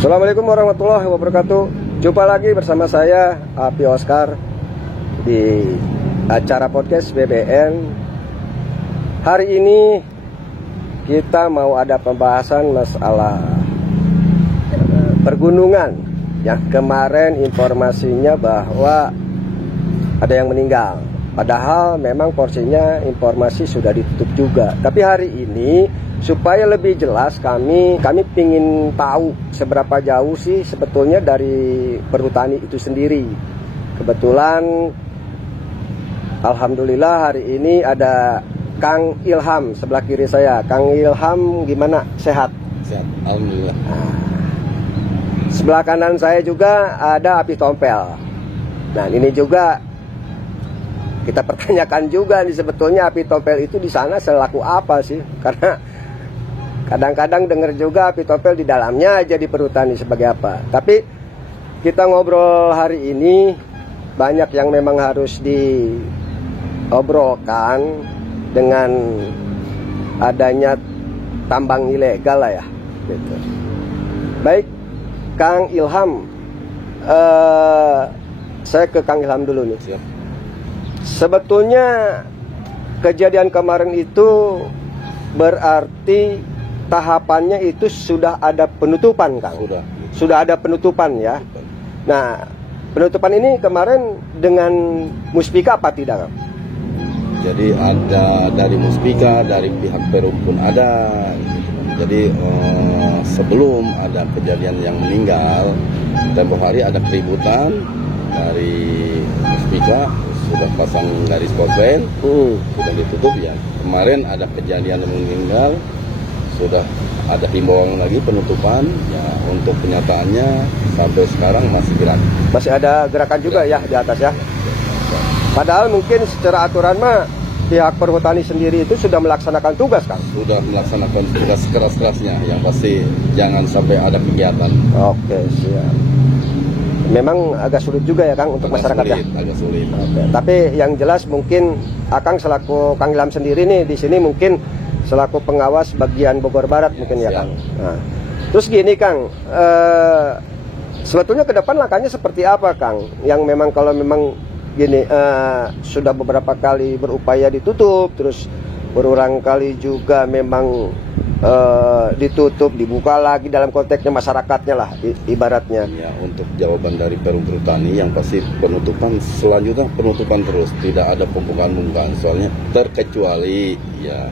Assalamualaikum warahmatullahi wabarakatuh. Jumpa lagi bersama saya Api Oscar di acara podcast BBN. Hari ini kita mau ada pembahasan masalah pergunungan yang kemarin informasinya bahwa ada yang meninggal. Padahal memang porsinya informasi sudah ditutup juga. Tapi hari ini supaya lebih jelas kami ingin tahu seberapa jauh sih sebetulnya dari perhutani itu sendiri. Kebetulan alhamdulillah hari ini ada Kang Ilham sebelah kiri saya. Kang Ilham gimana? Sehat? Sehat, alhamdulillah. Sebelah kanan saya juga ada Api Tompel. Nah, ini juga kita pertanyakan juga nih, sebetulnya Api Tompel itu di sana selaku apa sih? Karena kadang-kadang dengar juga Api Tompel di dalamnya jadi perhutani sebagai apa. Tapi kita ngobrol hari ini banyak yang memang harus diobrolkan dengan adanya tambang ilegal lah ya. Gitu. Baik, Kang Ilham, saya ke Kang Ilham dulu nih. Siap. Sebetulnya kejadian kemarin itu berarti tahapannya itu sudah ada penutupan, Kang. Sudah ada penutupan ya. Nah, penutupan ini kemarin dengan Muspika apa tidak, Kang? Jadi ada dari Muspika, dari pihak Perum pun ada. Jadi sebelum ada kejadian yang meninggal, tempoh hari ada keributan dari Muspika, sudah pasang garis pos-pen, sudah ditutup ya. Kemarin ada kejadian yang meninggal, sudah ada himbauan lagi penutupan ya. Untuk kenyataannya sampai sekarang masih gerak. Masih ada gerakan juga ya di atas ya. Padahal mungkin secara aturan mah pihak perhutani sendiri itu sudah melaksanakan tugas, Kang. Sudah melaksanakan tugas keras-kerasnya, yang pasti jangan sampai ada kegiatan. Oke, siap. Memang agak sulit juga ya, Kang, untuk masyarakat ya. Agak sulit. Oke. Tapi yang jelas mungkin Akang selaku Kang Ilham sendiri nih di sini mungkin selaku pengawas bagian Bogor Barat mungkin ya, Kang. Nah, terus gini, Kang, sebetulnya ke depan langkahnya seperti apa, Kang? Yang memang kalau memang gini sudah beberapa kali berupaya ditutup, terus berulang kali juga memang ditutup, dibuka lagi dalam konteksnya masyarakatnya lah ibaratnya. Ya, untuk jawaban dari Perum Perhutani yang pasti penutupan selanjutnya penutupan terus, tidak ada pembukaan. Soalnya terkecuali ya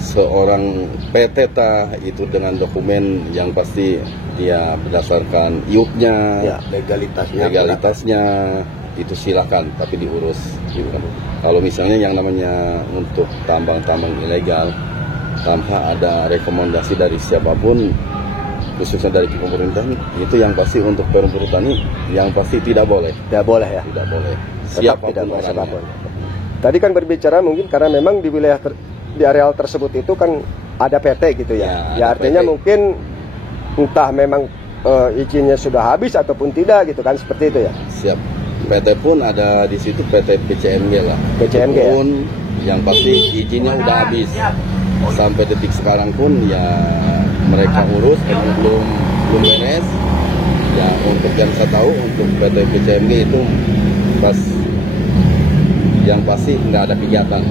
seorang PTTA itu dengan dokumen yang pasti dia berdasarkan IUP-nya, ya, legalitasnya itu silakan, tapi diurus. Kalau misalnya yang namanya untuk tambang-tambang ilegal tanpa ada rekomendasi dari siapapun, khususnya dari pemerintahan, itu yang pasti untuk Perum Perhutani yang pasti tidak boleh. Tidak boleh ya? Tidak boleh. Siapapun siapapun. Tadi kan berbicara mungkin karena memang di wilayah di areal tersebut itu kan ada PT gitu ya. Ya artinya PT. Mungkin entah memang izinnya sudah habis ataupun tidak gitu kan, seperti itu ya. Siap. PT pun ada di situ, PT PCMG lah. PCMG pun ya? Yang pasti izinnya udah habis. Sampai detik sekarang pun ya mereka urus, belum beres. Ya untuk yang saya tahu untuk PT PCMG itu yang pasti nggak ada kegiatan.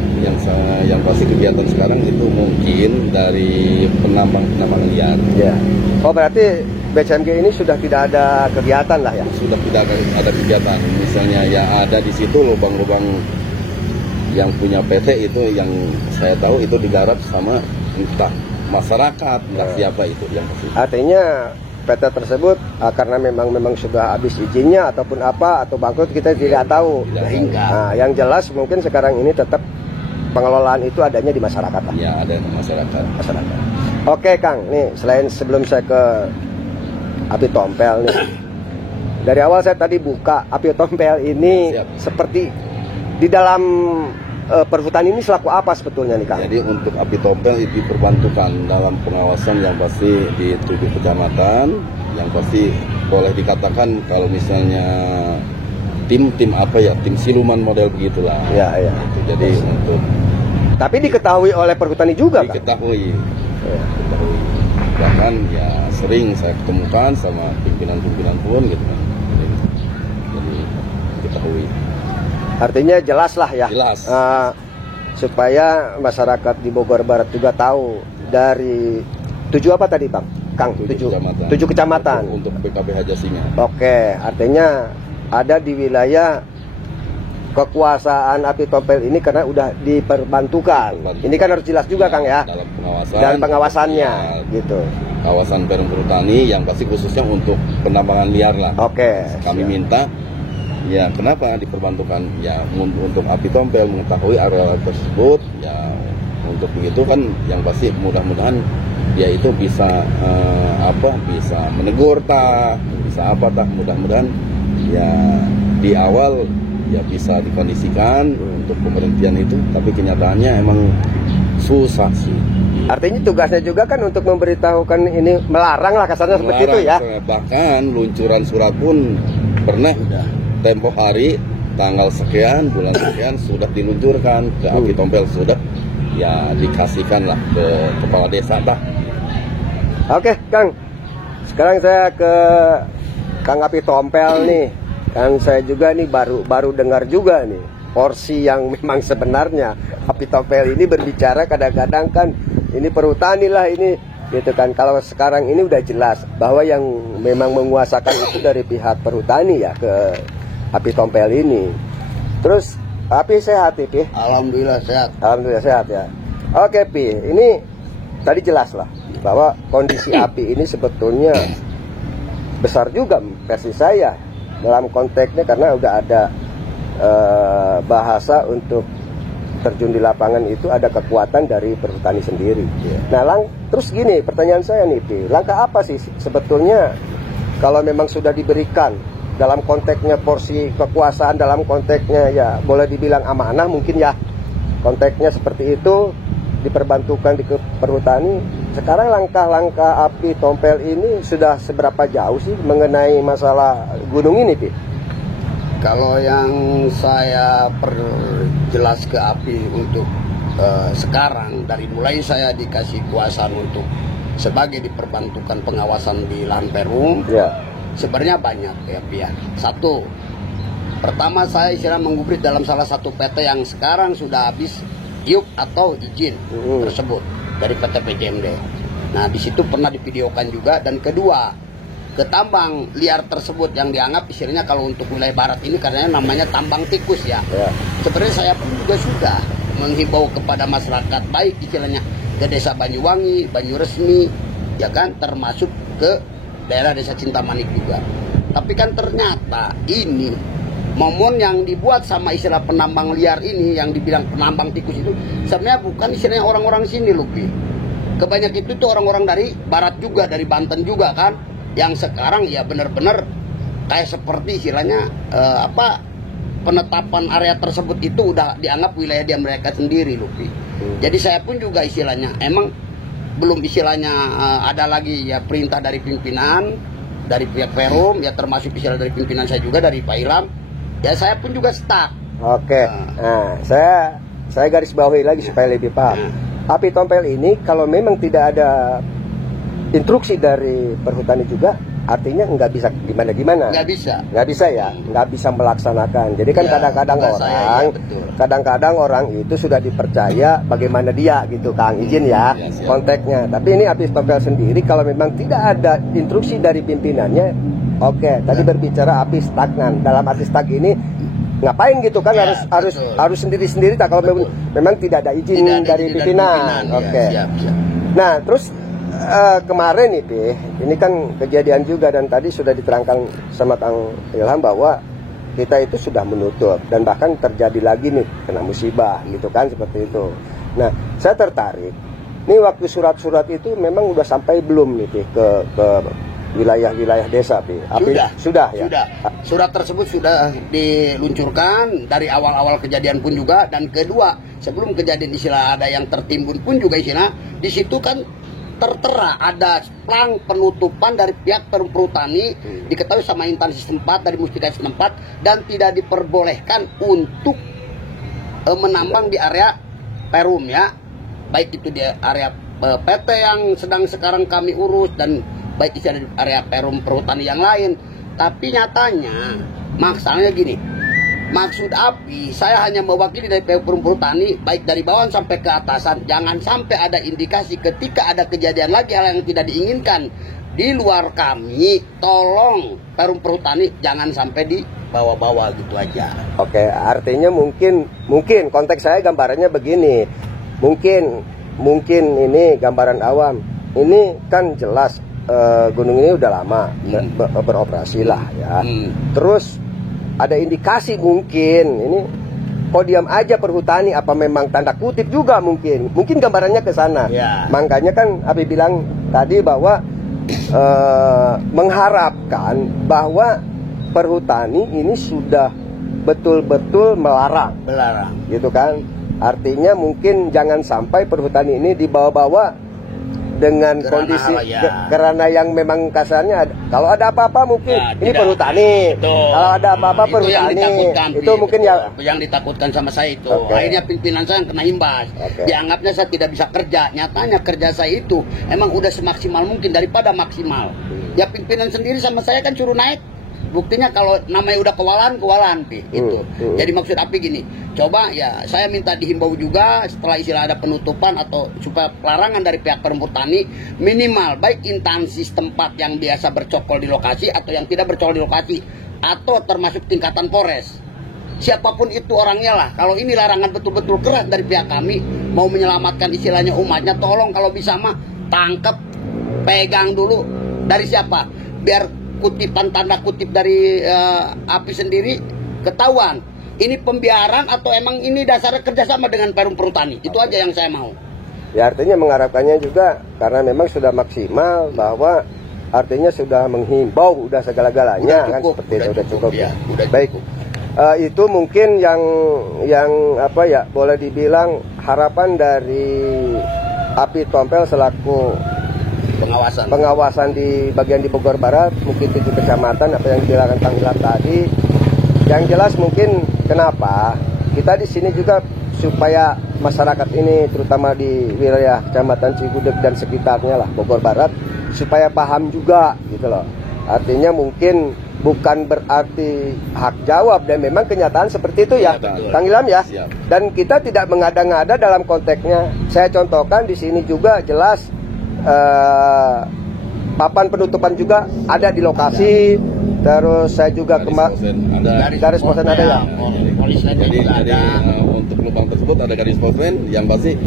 Yang pasti kegiatan sekarang itu mungkin dari penambang liar. Ya. Oh, berarti BCMG ini sudah tidak ada kegiatan lah ya? Sudah tidak ada kegiatan. Misalnya ya ada di situ lubang-lubang yang punya PT itu, yang saya tahu itu digarap sama entah masyarakat, entah siapa itu yang pasti. Artinya PT tersebut karena memang sudah habis izinnya ataupun apa atau bangkrut kita tidak tahu. Nah, yang jelas mungkin sekarang ini tetap pengelolaan itu adanya di masyarakat. Ya, ada di masyarakat. Oke, Kang, nih selain sebelum saya ke Api Tompel nih. Dari awal saya tadi buka Api Tompel ini. Siap. Seperti di dalam perhutani ini selaku apa sebetulnya nih, Kang? Jadi untuk Api Tompel itu diperbantukan dalam pengawasan yang pasti di 7 kecamatan, yang pasti boleh dikatakan kalau misalnya tim apa ya, tim siluman model begitulah. Ya. Itu jadi untuk. Tapi diketahui oleh perhutani juga, diketahui. Kan? Ya. Diketahui. bahkan ya sering saya ketemukan sama pimpinan-pimpinan pun gitu kan. Jadi diketahui. Artinya jelas lah ya. Jelas. Supaya masyarakat di Bogor Barat juga tahu dari 7 apa tadi Bang? Kang, 7 kecamatan. Untuk PKB Hajasinga. Oke, artinya ada di wilayah kekuasaan Api Tompel ini karena udah diperbantukan. Ini kan harus jelas juga Kang ya. Dalam pengawasan. Dan pengawasannya ya, gitu. Kawasan Perum Perhutani yang pasti khususnya untuk penambangan liar lah. Oke. Kami minta ya kenapa diperbantukan ya untuk Api Tompel mengetahui area tersebut ya untuk begitu kan yang pasti mudah-mudahan dia itu bisa bisa menegur bisa mudah-mudahan ya di awal ya bisa dikondisikan untuk pemberhentian itu, tapi kenyataannya emang susah sih. Artinya tugasnya juga kan untuk memberitahukan ini, melarang lah kasarnya seperti itu ya. Bahkan luncuran surat pun pernah tempo hari tanggal sekian bulan sekian sudah diluncurkan ke Api Tompel, sudah ya dikasihkan lah ke kepala desa lah. Oke Kang, sekarang saya ke Kang Api Tompel nih. Kan saya juga nih baru dengar juga nih porsi yang memang sebenarnya Api Tompel ini berbicara kadang-kadang kan ini perhutani lah ini gitu kan. Kalau sekarang ini udah jelas bahwa yang memang menguasakan itu dari pihak perhutani ya ke Api Tompel ini. Terus Api sehat Pi? Alhamdulillah sehat. Alhamdulillah sehat ya. Oke Pi, ini tadi jelas lah bahwa kondisi Api ini sebetulnya besar juga versi saya. Dalam konteksnya karena udah ada bahasa untuk terjun di lapangan itu ada kekuatan dari perhutani sendiri. Nah, terus gini pertanyaan saya nih, Pi, langkah apa sih sebetulnya kalau memang sudah diberikan dalam konteksnya porsi kekuasaan, dalam konteksnya ya boleh dibilang amanah mungkin ya, konteksnya seperti itu diperbantukan di perhutani. Sekarang langkah-langkah Api Tompel ini sudah seberapa jauh sih mengenai masalah gunung ini, Pi? Kalau yang saya perjelas ke Api untuk sekarang, dari mulai saya dikasih kuasa untuk sebagai diperbantukan pengawasan di lahan Perum, ya. Sebenarnya banyak ya, Pi. Satu, pertama saya istilah menggubris dalam salah satu PT yang sekarang sudah habis IUP atau izin tersebut dari PT PJMD. Nah, di situ pernah divideokan juga. Dan kedua, ke tambang liar tersebut yang dianggap istilahnya kalau untuk wilayah barat ini karena namanya tambang tikus ya. Sebenarnya saya pun juga sudah menghimbau kepada masyarakat baik istilahnya ke desa Banyuwangi, Banyuresmi, ya kan, termasuk ke daerah desa Cintamanik juga. Tapi kan ternyata ini momon yang dibuat sama istilah penambang liar ini yang dibilang penambang tikus itu sebenarnya bukan istilahnya orang-orang sini loh, Pi. Kebanyakan itu tuh orang-orang dari barat juga, dari Banten juga kan, yang sekarang ya benar-benar kayak seperti istilahnya penetapan area tersebut itu udah dianggap wilayah dia mereka sendiri loh, Pi. Jadi saya pun juga istilahnya emang belum istilahnya ada lagi ya perintah dari pimpinan dari pihak Perum ya, termasuk istilah dari pimpinan saya juga dari Pak Ilham. Ya saya pun juga stuck. Oke. Nah, saya garis bawahi lagi supaya lebih paham. Api Tompel ini kalau memang tidak ada instruksi dari perhutani juga, artinya nggak bisa gimana-gimana. Nggak bisa ya, nggak bisa melaksanakan. Jadi kan kadang-kadang orang itu sudah dipercaya bagaimana dia gitu, Kang, izin ya konteksnya. Tapi ini Api Tompel sendiri kalau memang tidak ada instruksi dari pimpinannya, oke. Tadi berbicara api stagnan. Dalam arti stag ini ngapain gitu kan, harus sendiri-sendiri tak kalau memang tidak ada izin dari pimpinan. Oke. Nah, terus kemarin ini kan kejadian juga dan tadi sudah diterangkan sama Kang Ilham bahwa kita itu sudah menutup dan bahkan terjadi lagi nih kena musibah gitu kan, seperti itu. Nah, saya tertarik. Ini waktu surat-surat itu memang udah sampai belum nih ke wilayah-wilayah desa, Pi? Sudah ya. Surat tersebut sudah diluncurkan dari awal-awal kejadian pun juga, dan kedua sebelum kejadian istilah ada yang tertimbun pun juga istilah di situ kan tertera ada plang penutupan dari pihak perhutani diketahui sama instansi setempat dari mustika setempat dan tidak diperbolehkan untuk menambang di area Perum ya, baik itu di area PT yang sedang sekarang kami urus dan baik di area Perum Perhutani yang lain. Tapi nyatanya maksudnya gini, maksud API saya hanya mewakili dari Perum Perhutani baik dari bawahan sampai ke atasan. Jangan sampai ada indikasi ketika ada kejadian lagi hal yang tidak diinginkan di luar kami, tolong Perum Perhutani jangan sampai dibawa-bawa gitu aja. Oke, artinya mungkin konteks saya gambarannya begini. Mungkin ini gambaran awam. Ini kan jelas gunung ini udah lama beroperasi lah ya. Terus ada indikasi mungkin ini kok diam aja Perhutani, apa memang tanda kutip juga mungkin gambarannya ke sana. Ya. Makanya kan Abi bilang tadi bahwa mengharapkan bahwa Perhutani ini sudah betul-betul melarang, gitu kan. Artinya mungkin jangan sampai Perhutani ini dibawa-bawa dengan karena kondisi karena yang memang kasarnya kalau ada apa-apa mungkin ya, ini Perhutani. Kalau ada apa-apa Perhutani itu mungkin yang ditakutkan sama saya itu. Akhirnya pimpinan saya yang kena imbas. Dianggapnya saya tidak bisa kerja. Nyatanya kerja saya itu emang udah semaksimal mungkin daripada maksimal. Ya pimpinan sendiri sama saya kan suruh naik. Buktinya kalau namanya udah kewalahan itu. Jadi maksud API gini, coba ya saya minta dihimbau juga setelah istilah ada penutupan atau supaya pelarangan dari pihak Perum Perhutani minimal baik instansi setempat yang biasa bercokol di lokasi atau yang tidak bercokol di lokasi atau termasuk tingkatan Polres. Siapapun itu orangnya lah. Kalau ini larangan betul-betul keras dari pihak kami mau menyelamatkan istilahnya umatnya, tolong kalau bisa mah tangkap, pegang dulu dari siapa biar kutipan tanda kutip dari API sendiri ketahuan ini pembiaran atau emang ini dasarnya kerjasama dengan Perum Perhutani. Itu aja yang saya mau. Ya artinya mengharapkannya juga karena memang sudah maksimal bahwa artinya sudah menghimbau udah segala-galanya kan seperti itu udah cukup ya. Baik. Itu mungkin yang apa ya boleh dibilang harapan dari API Tompel selaku pengawasan di bagian di Bogor Barat, mungkin 7 kecamatan apa yang dibilangkan Kang Ilham tadi. Yang jelas mungkin kenapa kita di sini juga supaya masyarakat ini terutama di wilayah Kecamatan Cigudeg dan sekitarnya lah Bogor Barat supaya paham juga gitu loh. Artinya mungkin bukan berarti hak jawab dan memang kenyataan seperti itu ya, Kang Ilham ya. Dan kita tidak mengada-ngada dalam konteksnya. Saya contohkan di sini juga jelas papan penutupan juga ada di lokasi. Terus saya juga garis posen ada ya. Jadi untuk lubang tersebut ada garis posen yang pasti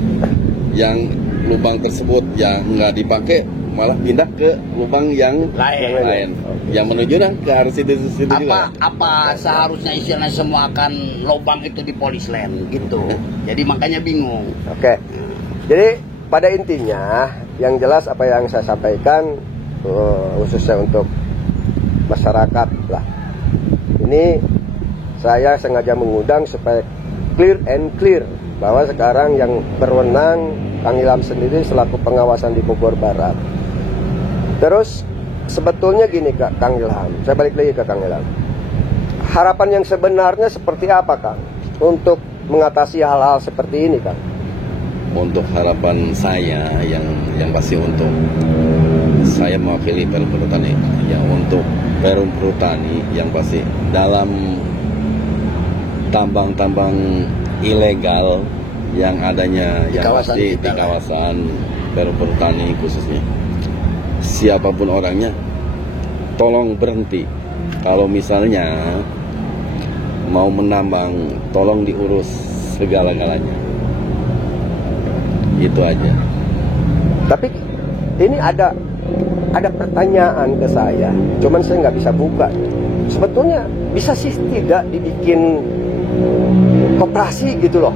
yang lubang tersebut yang nggak dipakai malah pindah ke lubang yang lain. Yang menuju ke arah situ juga. Apa seharusnya istilahnya semua akan lubang itu di polis land gitu. Jadi makanya bingung. Oke. Jadi pada intinya yang jelas apa yang saya sampaikan khususnya untuk masyarakat lah. Ini saya sengaja mengundang supaya clear and clear bahwa sekarang yang berwenang Kang Ilham sendiri selaku pengawasan di Bogor Barat. Terus sebetulnya gini Kang Ilham, saya balik lagi ke Kang Ilham. Harapan yang sebenarnya seperti apa Kang untuk mengatasi hal-hal seperti ini Kang? Untuk harapan saya yang pasti untuk saya mewakili Perum Perhutani, yang untuk Perum Perhutani yang pasti dalam tambang-tambang ilegal yang adanya yang pasti di kawasan Perum Perhutani khususnya, siapapun orangnya tolong berhenti. Kalau misalnya mau menambang tolong diurus segala-galanya. Itu aja. Tapi ini ada pertanyaan ke saya, cuman saya nggak bisa buka. Sebetulnya bisa sih tidak dibikin koperasi gitu loh?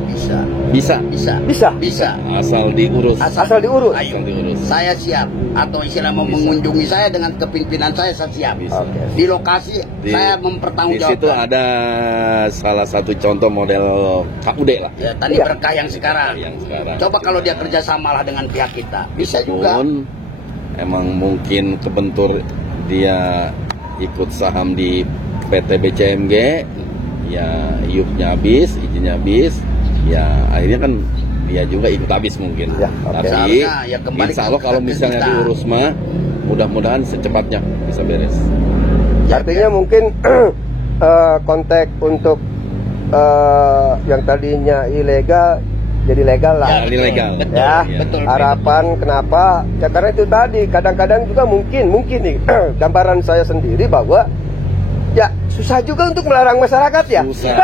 Bisa. Asal diurus. Saya siap. Atau istilah mau mengunjungi saya dengan kepimpinan saya siap. Di lokasi saya mempertanggungjawabkan. Di situ ada salah satu contoh model KUD lah. Ya, tadi berkah yang sekarang. Coba kalau dia kerjasama lah dengan pihak kita, bisa juga. Emang mungkin kebentur dia ikut saham di PT BCMG, ya izinnya habis, ya akhirnya kan dia juga ikut habis mungkin. Ya, oke. Tapi Seharusnya ya kembali insya Allah ke kalau misalnya kita. diurus mah, mudah-mudahan secepatnya bisa beres. Artinya mungkin konteks untuk yang tadinya ilegal jadi legal lah. Ya, ilegal. Betul, Ya, betul. harapan kenapa? Ya karena itu tadi kadang-kadang juga mungkin nih gambaran saya sendiri bahwa ya susah juga untuk melarang masyarakat ya. Susah.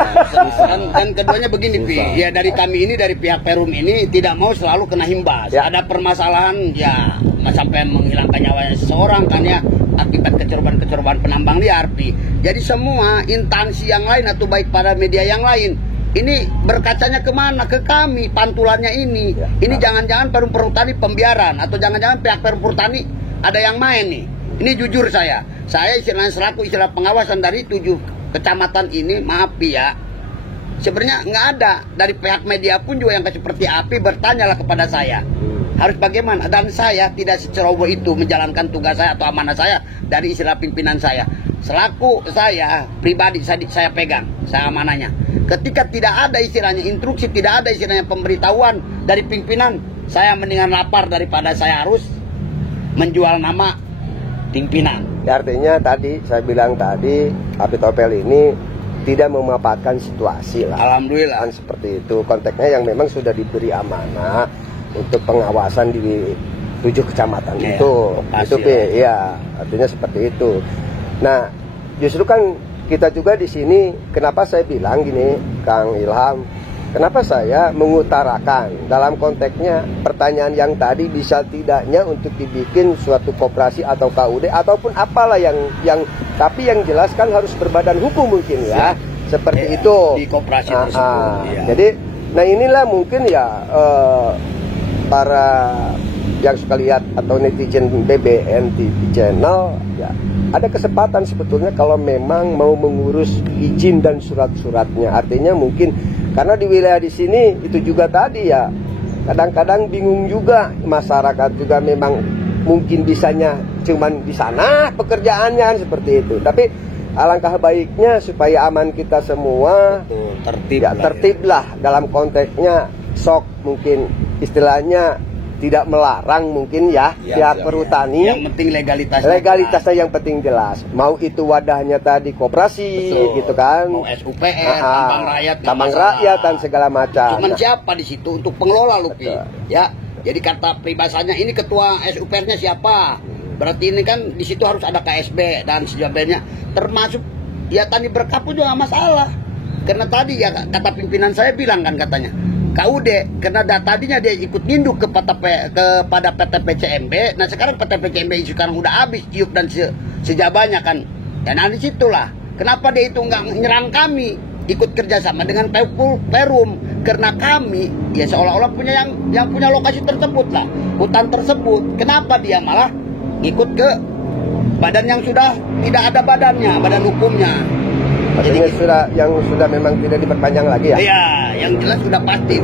Dan keduanya begini, Pi. Susah. Ya dari kami ini, dari pihak Perum ini tidak mau selalu kena imbas. Ya. Ada permasalahan ya nggak sampai menghilangkan nyawanya seseorang kan ya akibat kecerobohan penambang liar, Pi. Jadi semua instansi yang lain atau baik pada media yang lain ini berkacanya kemana? Ke kami pantulannya ini. Ya. Ini jangan-jangan Perum Perhutani pembiaran atau jangan-jangan pihak Perum Perhutani ada yang main nih. Ini jujur saya istilahnya selaku istilah pengawasan dari 7 kecamatan ini, maaf ya, sebenarnya nggak ada dari pihak media pun juga yang seperti api bertanyalah kepada saya harus bagaimana, dan saya tidak seceroboh itu menjalankan tugas saya atau amanah saya dari istilah pimpinan saya selaku saya pribadi saya pegang saya amanahnya. Ketika tidak ada istilahnya instruksi, tidak ada istilahnya pemberitahuan dari pimpinan, saya mendingan lapar daripada saya harus menjual nama pimpinan. Ya, artinya tadi saya bilang tadi Api Topel ini tidak memanfaatkan situasi lah. Alhamdulillah. Kan seperti itu konteksnya yang memang sudah diberi amanah untuk pengawasan di 7 kecamatan Ya, itu. lokasi Itu ya, artinya seperti itu. Nah, justru kan kita juga di sini kenapa saya bilang gini, Kang Ilham, kenapa saya mengutarakan dalam konteksnya pertanyaan yang tadi bisa tidaknya untuk dibikin suatu koperasi atau KUD ataupun apalah yang tapi yang jelas kan harus berbadan hukum mungkin ya, seperti Ya, itu di koperasi tersebut, ya. Jadi nah inilah mungkin ya para yang suka lihat atau netizen BBN TV channel ya, ada kesempatan sebetulnya kalau memang mau mengurus izin dan surat-suratnya. Artinya mungkin karena di wilayah di sini itu juga tadi ya, kadang-kadang bingung juga masyarakat juga, memang mungkin bisanya cuman di sana pekerjaannya seperti itu. Tapi alangkah baiknya supaya aman kita semua, tertib lah dalam konteksnya, sok mungkin istilahnya tidak melarang mungkin ya pihak perhutani. Yang penting legalitasnya yang penting jelas. Mau itu wadahnya tadi koperasi. Betul. Gitu kan. Mau SUPR, tambang rakyat dan segala macam. Cuman siapa di situ untuk pengelola Lupi? Ya. Jadi kata peribahasanya ini ketua SUPR-nya siapa? Berarti ini kan di situ harus ada KSB dan sebagainya. Termasuk ya tani berkah pun juga masalah. Karena tadi ya kata pimpinan saya bilang kan katanya KUD, karena tadinya dia ikut ninduk kepada PT PCMB. Nah sekarang PT PCMB sekarang udah habis iup dan sejabanya kan. Ya nah disitulah kenapa dia itu nggak nyerang kami, ikut kerjasama dengan Perum, karena kami ya seolah-olah punya yang punya lokasi tersebut lah, hutan tersebut. Kenapa dia malah ikut ke badan yang sudah tidak ada badannya, badan hukumnya. Jadi yang sudah memang tidak diperpanjang lagi ya? Iya, yang jelas sudah pasti.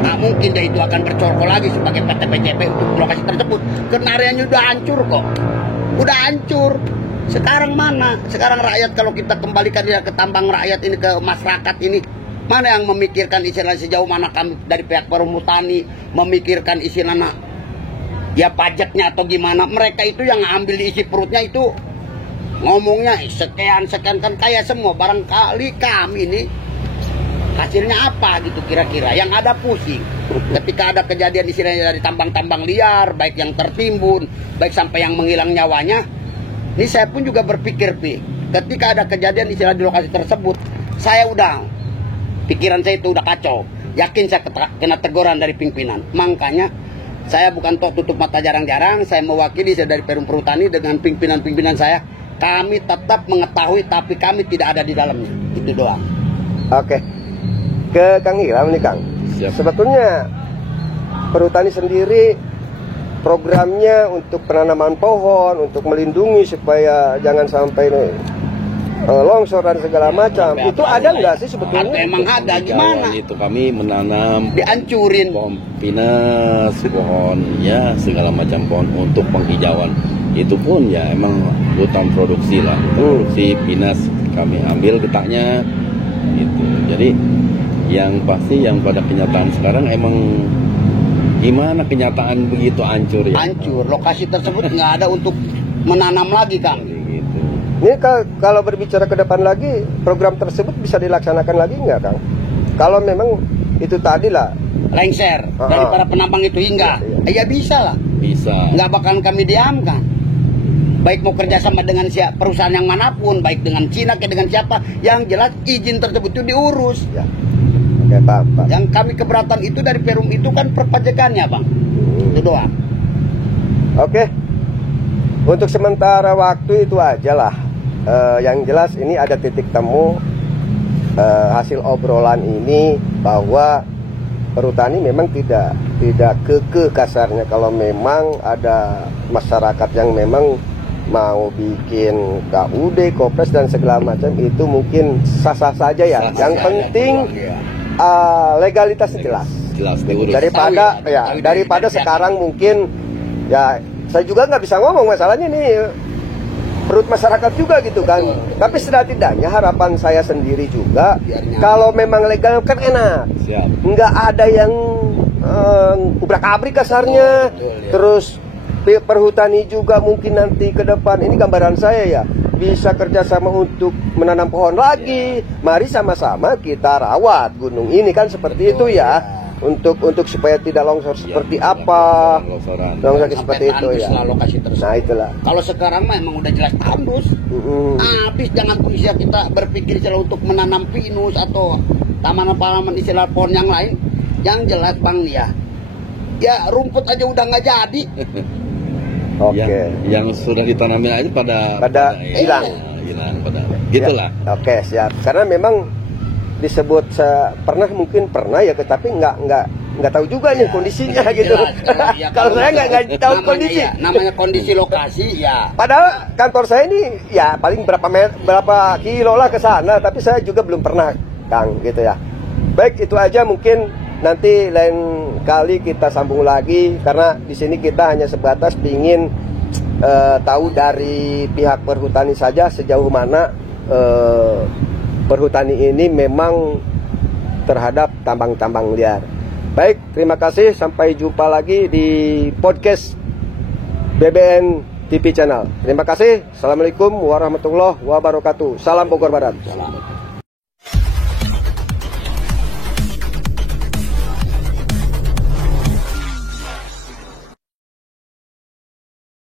Nah mungkin dia itu akan bercorko lagi sebagai PT PCP untuk lokasi tersebut. Karena areanya udah hancur kok. Udah hancur. Sekarang mana? Sekarang rakyat kalau kita kembalikan dia ke tambang rakyat ini, ke masyarakat ini, mana yang memikirkan istilah sejauh mana kami dari pihak Perhutani memikirkan istilahnya ya pajaknya atau gimana? Mereka itu yang ambil diisi perutnya itu ngomongnya sekian kan kaya semua. Barangkali kami ini hasilnya apa gitu kira-kira, yang ada pusing ketika ada kejadian istilahnya dari tambang-tambang liar, baik yang tertimbun baik sampai yang menghilang nyawanya. Ini saya pun juga berpikir Pi, ketika ada kejadian istilah di lokasi tersebut, saya udah pikiran saya itu udah kacau, yakin saya kena teguran dari pimpinan. Makanya saya bukan tutup mata jarang-jarang, saya mewakili saya dari Perum Perhutani dengan pimpinan-pimpinan saya. Kami tetap mengetahui tapi kami tidak ada di dalamnya. Itu doang. Oke. Ke Kang Ilham nih Kang. Siap. Sebetulnya Perhutani sendiri programnya untuk penanaman pohon, untuk melindungi supaya jangan sampai longsor dan segala macam. Itu ada nggak sih sebetulnya? Emang ada gimana? Itu kami menanam dihancurin pohon pinus, pohon ya segala macam pohon untuk penghijauan. Itu pun ya emang hutan produksi lah, produksi pinus kami ambil getahnya gitu. Jadi Yang pasti yang pada kenyataan sekarang emang gimana kenyataan begitu hancur ya? Hancur, lokasi tersebut nggak ada untuk menanam lagi, Kang. Gitu. Ini kalau berbicara ke depan lagi, program tersebut bisa dilaksanakan lagi nggak, Kang? Kalau memang itu tadi lah Lengser dari para penambang itu hingga, ya bisa lah. Bisa. Nggak bakalan kami diamkan. Baik mau kerjasama dengan perusahaan yang manapun, baik dengan Cina, kayak dengan siapa, yang jelas izin tersebut itu diurus. ya. Oke, Pak. Yang kami keberatan itu dari Perum itu kan perpajakannya, Bang. Itu doang. Oke. Untuk sementara waktu itu aja lah. Yang jelas ini ada titik temu hasil obrolan ini bahwa perhutani memang tidak kekeh kasarnya. Kalau memang ada masyarakat yang memang mau bikin KUD, Kopres dan segala macam, itu mungkin sah-sah saja ya. Yang penting legalitas jelas. Jelas diurus. Daripada sekarang mungkin ya saya juga nggak bisa ngomong masalahnya nih perut masyarakat juga gitu kan. Tapi setidaknya harapan saya sendiri juga kalau memang legal kan enak. Siap. Nggak ada yang ubrak-abrik kasarnya. Terus perhutani juga mungkin nanti ke depan, ini gambaran saya ya, bisa kerjasama untuk menanam pohon lagi. Mari sama-sama kita rawat gunung ini kan seperti itu ya. Untuk supaya tidak longsor seperti apa, longsor seperti itu ya. Nah itulah. Kalau sekarang mah emang udah jelas tandus. Habis jangan bisa kita berpikir istilah untuk menanam pinus atau taman-taman istilah pohon yang lain. Yang jelas Bang ya rumput aja udah nggak jadi. Oke. Yang sudah ditanamin aja pada hilang. Hilang pada. Gitulah. Ya. Oke, siap. Karena memang disebut mungkin pernah ya, tapi nggak tahu juga nih kondisinya gitu. Kalau saya nggak tahu kondisi. Namanya kondisi lokasi ya. Padahal kantor saya ini ya paling berapa kilo lah ke sana, tapi saya juga belum pernah, Kang, gitu ya. Baik, itu aja, mungkin nanti lain kali kita sambung lagi karena di sini kita hanya sebatas ingin tahu dari pihak perhutani saja sejauh mana perhutani ini memang terhadap tambang-tambang liar. Baik, terima kasih. Sampai jumpa lagi di podcast BBN TV Channel. Terima kasih. Assalamualaikum warahmatullahi wabarakatuh. Salam Bogor Barat. Salam.